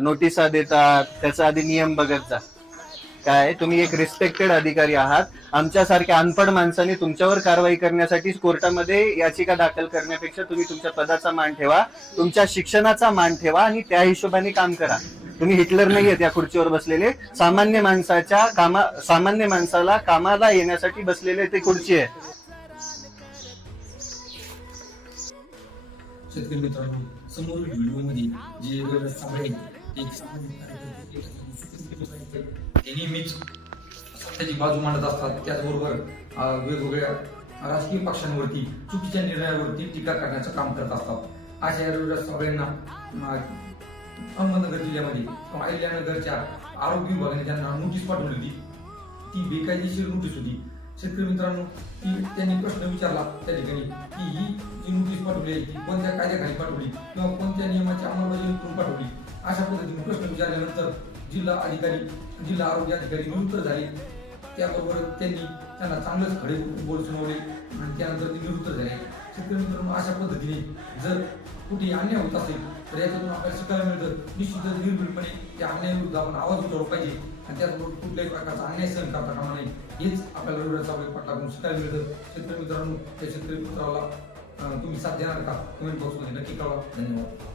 नोटिसा देतात, त्याचा आधी नियम बघत जा. काय तुम्ही एक रिस्पेक्टेड अधिकारी आहात. आमच्यासारख्या अनपढ माणसाने तुमच्यावर कारवाई करण्यासाठी कोर्टामध्ये याचिका दाखल करण्यापेक्षा तुम्ही तुमच्या पदाचा मान ठेवा, तुमच्या शिक्षणाचा मान ठेवा आणि त्या हिशोबाने काम करा. तुम्ही हिटलर नाहीयेत या खुर्चीवर बसलेले. सामान्य माणसाला कामाला येण्यासाठी बसलेले ते खुर्ची आहे. शेतकरी मित्रांनो, समोरील व्हिडिओमध्ये जे सामने एक सामाजिक कार्यकर्ते ते नेहमीच सत्याची बाजू मांडत असतात. त्याचबरोबर वेगवेगळ्या राजकीय पक्षांवरती चुकीच्या निर्णयावरती टीका करण्याचं काम करत असतात. अशा या सगळ्यांना अहमदनगर जिल्ह्यामध्ये अहिल्यानगरच्या आरोग्य विभागाने त्यांना नोटीस पाठवली होती. ती बेकायदेशीर नोटीस होती. शेतकरी मित्रांनो, त्यांनी प्रश्न विचारला त्या ठिकाणी की ही जी नोटीस पाठवली आहे ती कोणत्या कायद्याखाली पाठवली किंवा कोणत्या नियमाची अंमलबजावणी करून पाठवली. अशा पद्धतीने प्रश्न विचारल्यानंतर जिल्हा आरोग्य अधिकारी निवृत्त झाले. त्याबरोबर त्यांना चांगलंच खडे बोल सुनावले आणि त्यानंतर ते निवृत्त झाले. शेतकरी मित्रांनो, अशा पद्धतीने जर कुठे अन्याय होत असेल तर याच्यातून आपल्याला शिकायला मिळतं. निश्चितच निर्भीडपणे त्या अन्यायाविरुद्ध आपण आवाज उठवला पाहिजे आणि त्याचबरोबर कुठल्याही प्रकारचा अन्याय सहन करता कामा नये. हेच आपल्याला रविवारचा पाटलाकडून शिकायला मिळतं. शेतकरी मित्रांनो, त्या शेतकरी पुत्राला तुम्ही साथ देणार का? कमेंट बॉक्समध्ये नक्की कळवा. धन्यवाद.